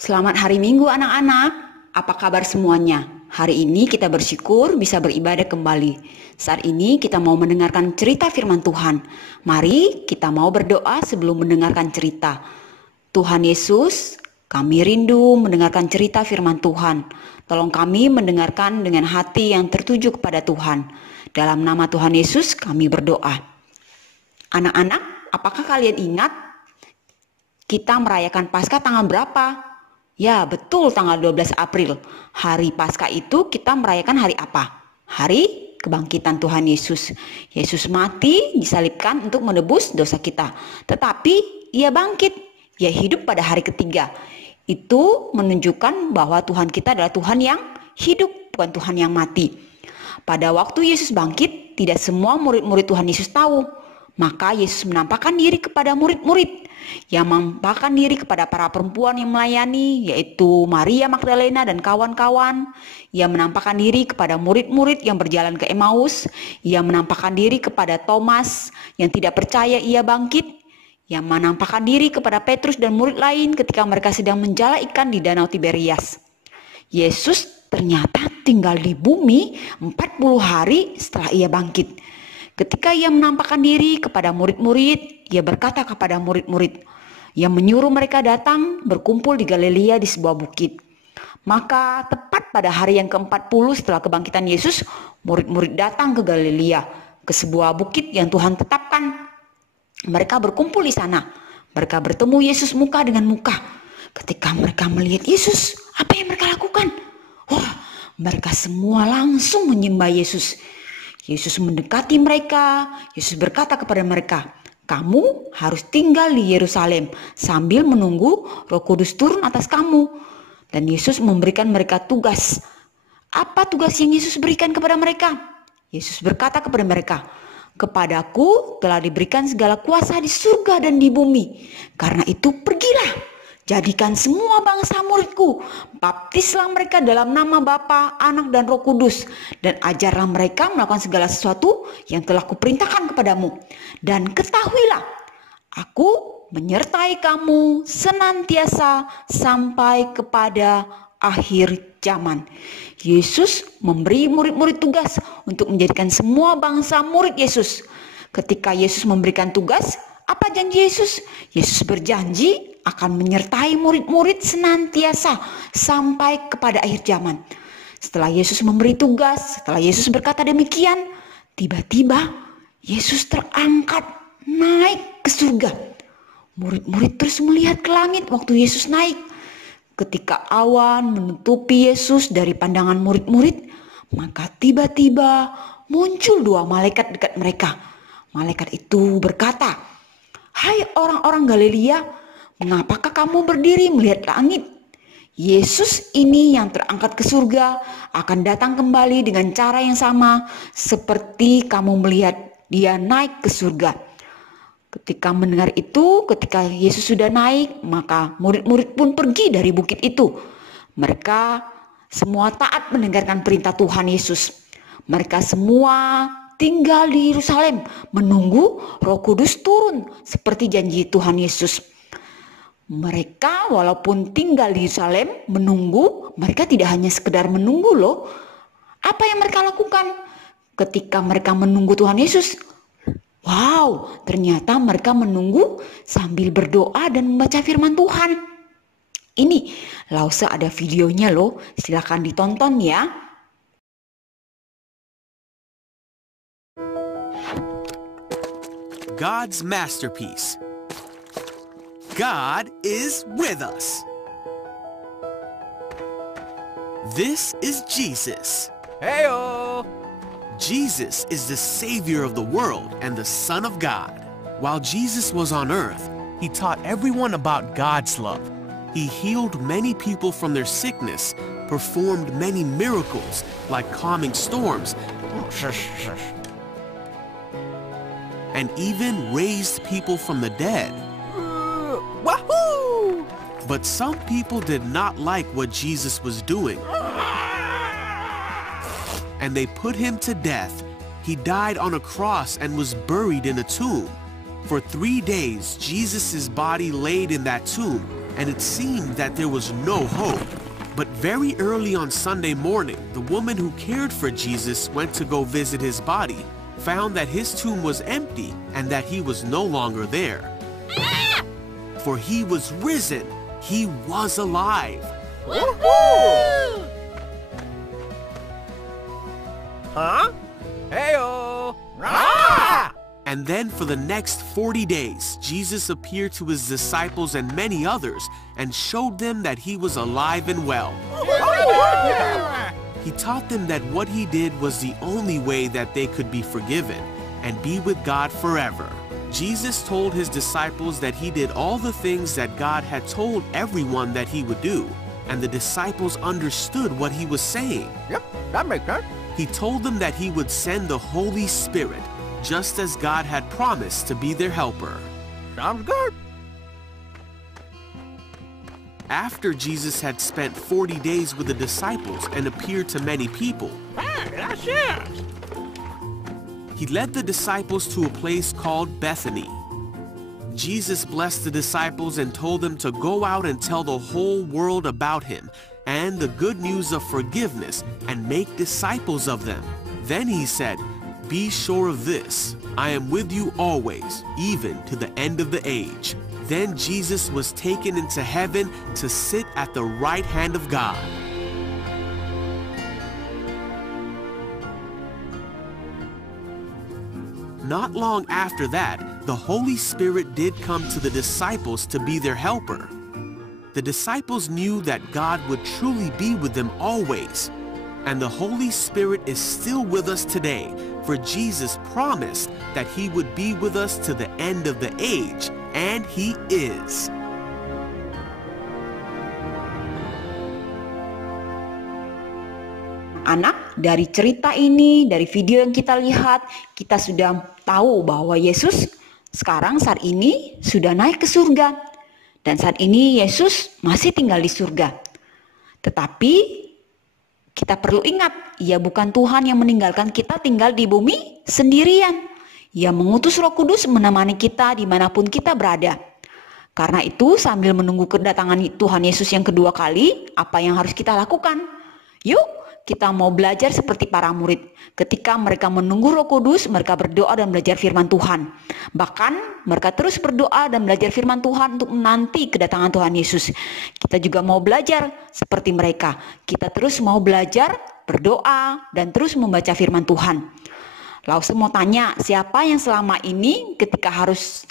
Selamat hari Minggu anak-anak. Apa kabar semuanya? Hari ini kita bersyukur bisa beribadah kembali. Saat ini kita mau mendengarkan cerita firman Tuhan. Mari kita mau berdoa sebelum mendengarkan cerita. Tuhan Yesus, kami rindu mendengarkan cerita firman Tuhan. Tolong kami mendengarkan dengan hati yang tertuju kepada Tuhan. Dalam nama Tuhan Yesus kami berdoa. Anak-anak, apakah kalian ingat kita merayakan Paskah tanggal berapa? Ya, betul, tanggal 12 April. Hari Paskah itu kita merayakan hari apa? Hari kebangkitan Tuhan Yesus. Yesus mati, disalibkan untuk menebus dosa kita. Tetapi ia bangkit, ia hidup pada hari ketiga. Itu menunjukkan bahwa Tuhan kita adalah Tuhan yang hidup, bukan Tuhan yang mati. Pada waktu Yesus bangkit, tidak semua murid-murid Tuhan Yesus tahu. Maka Yesus menampakkan diri kepada murid-murid, yang menampakkan diri kepada para perempuan yang melayani, yaitu Maria Magdalena dan kawan-kawan. Ia menampakkan diri kepada murid-murid yang berjalan ke Emmaus. Ia menampakkan diri kepada Thomas yang tidak percaya ia bangkit. Ia menampakkan diri kepada Petrus dan murid lain ketika mereka sedang menjala ikan di Danau Tiberias. Yesus ternyata tinggal di bumi 40 hari setelah ia bangkit. Ketika ia menampakkan diri kepada murid-murid, ia berkata kepada murid-murid, ia menyuruh mereka datang berkumpul di Galilea di sebuah bukit. Maka tepat pada hari yang ke-40 setelah kebangkitan Yesus, murid-murid datang ke Galilea, ke sebuah bukit yang Tuhan tetapkan. Mereka berkumpul di sana. Mereka bertemu Yesus muka dengan muka. Ketika mereka melihat Yesus, apa yang mereka lakukan? Wah, mereka semua langsung menyembah Yesus. Yesus mendekati mereka. Yesus berkata kepada mereka, kamu harus tinggal di Yerusalem sambil menunggu Roh Kudus turun atas kamu. Dan Yesus memberikan mereka tugas. Apa tugas yang Yesus berikan kepada mereka? Yesus berkata kepada mereka, kepadaku telah diberikan segala kuasa di surga dan di bumi. Karena itu pergilah. Jadikan semua bangsa muridku, baptislah mereka dalam nama Bapa, Anak dan Roh Kudus, dan ajarlah mereka melakukan segala sesuatu yang telah kuperintahkan kepadamu. Dan ketahuilah, aku menyertai kamu senantiasa sampai kepada akhir zaman. Yesus memberi murid-murid tugas untuk menjadikan semua bangsa murid Yesus. Ketika Yesus memberikan tugas, apa janji Yesus? Yesus berjanji akan menyertai murid-murid senantiasa sampai kepada akhir zaman. Setelah Yesus memberi tugas, setelah Yesus berkata demikian, tiba-tiba Yesus terangkat naik ke surga. Murid-murid terus melihat ke langit waktu Yesus naik. Ketika awan menutupi Yesus dari pandangan murid-murid, maka tiba-tiba muncul dua malaikat dekat mereka. Malaikat itu berkata, hai orang-orang Galilea, mengapakah kamu berdiri melihat langit? Yesus ini yang terangkat ke surga akan datang kembali dengan cara yang sama seperti kamu melihat dia naik ke surga. Ketika mendengar itu, ketika Yesus sudah naik, maka murid-murid pun pergi dari bukit itu. Mereka semua taat mendengarkan perintah Tuhan Yesus. Mereka semua tinggal di Yerusalem menunggu Roh Kudus turun seperti janji Tuhan Yesus. Mereka walaupun tinggal di Yerusalem menunggu, mereka tidak hanya sekedar menunggu loh. Apa yang mereka lakukan ketika mereka menunggu Tuhan Yesus? Wow, ternyata mereka menunggu sambil berdoa dan membaca firman Tuhan. Ini Lause ada videonya loh, silakan ditonton ya. God's masterpiece. God is with us. This is Jesus. Heyo! Jesus is the Savior of the world and the Son of God. While Jesus was on earth, he taught everyone about God's love. He healed many people from their sickness, performed many miracles like calming storms, and even raised people from the dead. Wahoo! But some people did not like what Jesus was doing, and they put him to death. He died on a cross and was buried in a tomb. For 3 days, Jesus' body laid in that tomb, and it seemed that there was no hope. But very early on Sunday morning, the woman who cared for Jesus went to go visit his body, found that his tomb was empty and that he was no longer there. For he was risen. He was alive. Woohoo! Huh? Heyo! Rah! And then for the next 40 days, Jesus appeared to his disciples and many others and showed them that he was alive and well. He taught them that what he did was the only way that they could be forgiven and be with God forever. Jesus told his disciples that he did all the things that God had told everyone that he would do, and the disciples understood what he was saying. Yep, that makes sense. He told them that he would send the Holy Spirit, just as God had promised to be their helper. Sounds good. After Jesus had spent 40 days with the disciples and appeared to many people, Hey, that's it. he led the disciples to a place called Bethany. Jesus blessed the disciples and told them to go out and tell the whole world about him and the good news of forgiveness and make disciples of them. Then he said, "Be sure of this, I am with you always, even to the end of the age." Then Jesus was taken into heaven to sit at the right hand of God. Not long after that, the Holy Spirit did come to the disciples to be their helper. The disciples knew that God would truly be with them always. And the Holy Spirit is still with us today, for Jesus promised that he would be with us to the end of the age, and he is. Anak, dari cerita ini, dari video yang kita lihat, kita sudah tahu bahwa Yesus sekarang saat ini sudah naik ke surga. Dan saat ini Yesus masih tinggal di surga. Tetapi kita perlu ingat, ia bukan Tuhan yang meninggalkan kita tinggal di bumi sendirian. Ia mengutus Roh Kudus menemani kita dimanapun kita berada. Karena itu sambil menunggu kedatangan Tuhan Yesus yang kedua kali, apa yang harus kita lakukan? Yuk, kita mau belajar seperti para murid. Ketika mereka menunggu Roh Kudus, mereka berdoa dan belajar firman Tuhan. Bahkan mereka terus berdoa dan belajar firman Tuhan untuk menanti kedatangan Tuhan Yesus. Kita juga mau belajar seperti mereka. Kita terus mau belajar, berdoa, dan terus membaca firman Tuhan. Lalu saya mau tanya, siapa yang selama ini ketika harus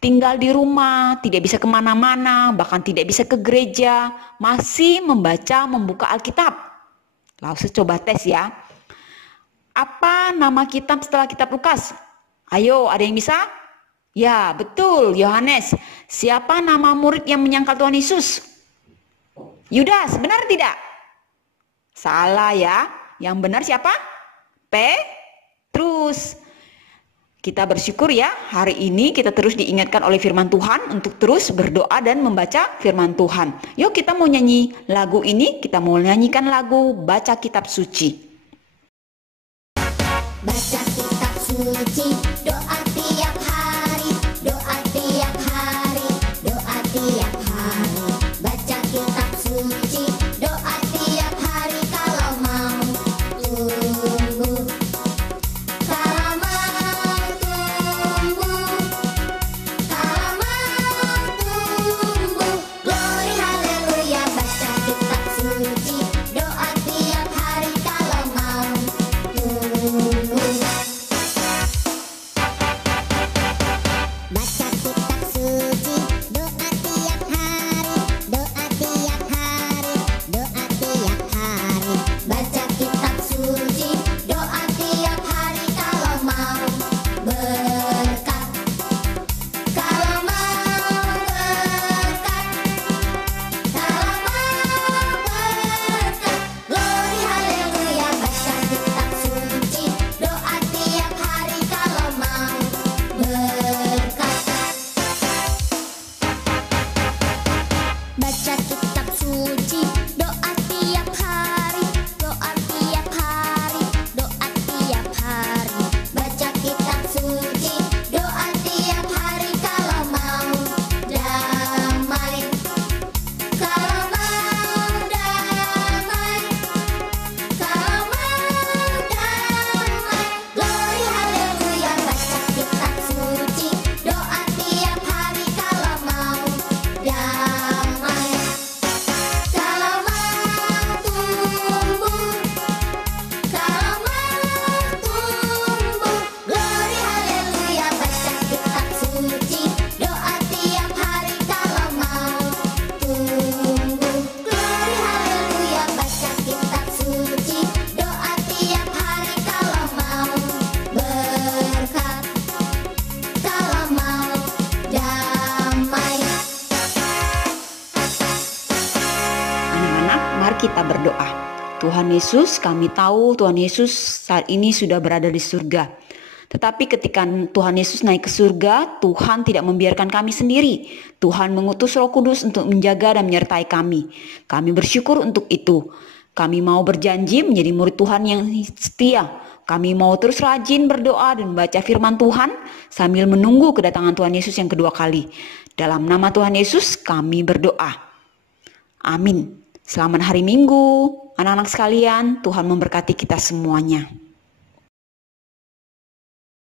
tinggal di rumah, tidak bisa kemana-mana, bahkan tidak bisa ke gereja, masih membuka Alkitab? Lalu saya coba tes ya. Apa nama kitab setelah kitab Lukas? Ayo, ada yang bisa? Ya, betul, Yohanes. Siapa nama murid yang menyangkal Tuhan Yesus? Yudas, benar tidak? Salah ya. Yang benar siapa? Petrus. Kita bersyukur ya, hari ini kita terus diingatkan oleh firman Tuhan untuk terus berdoa dan membaca firman Tuhan. Yuk kita mau nyanyi lagu ini, kita mau nyanyikan lagu Baca Kitab Suci. Baca kitab suci, doa tiap hari, doa tiap hari, doa tiap hari. Baca kitab suci, doa tiap hari kalau mau tumbuh. Kalau mau tumbuh, kalau mau tumbuh. Glory haleluya, baca kitab suci, doa tiap hari kalau mau tumbuh. Baca kitab suci, doa tiap hari, doa tiap hari, Mari kita berdoa. Tuhan Yesus, kami tahu Tuhan Yesus saat ini sudah berada di surga. Tetapi ketika Tuhan Yesus naik ke surga, Tuhan tidak membiarkan kami sendiri. Tuhan mengutus Roh Kudus untuk menjaga dan menyertai kami. Kami bersyukur untuk itu. Kami mau berjanji menjadi murid Tuhan yang setia. Kami mau terus rajin berdoa dan membaca firman Tuhan sambil menunggu kedatangan Tuhan Yesus yang kedua kali. Dalam nama Tuhan Yesus kami berdoa. Amin. Selamat hari Minggu, anak-anak sekalian. Tuhan memberkati kita semuanya.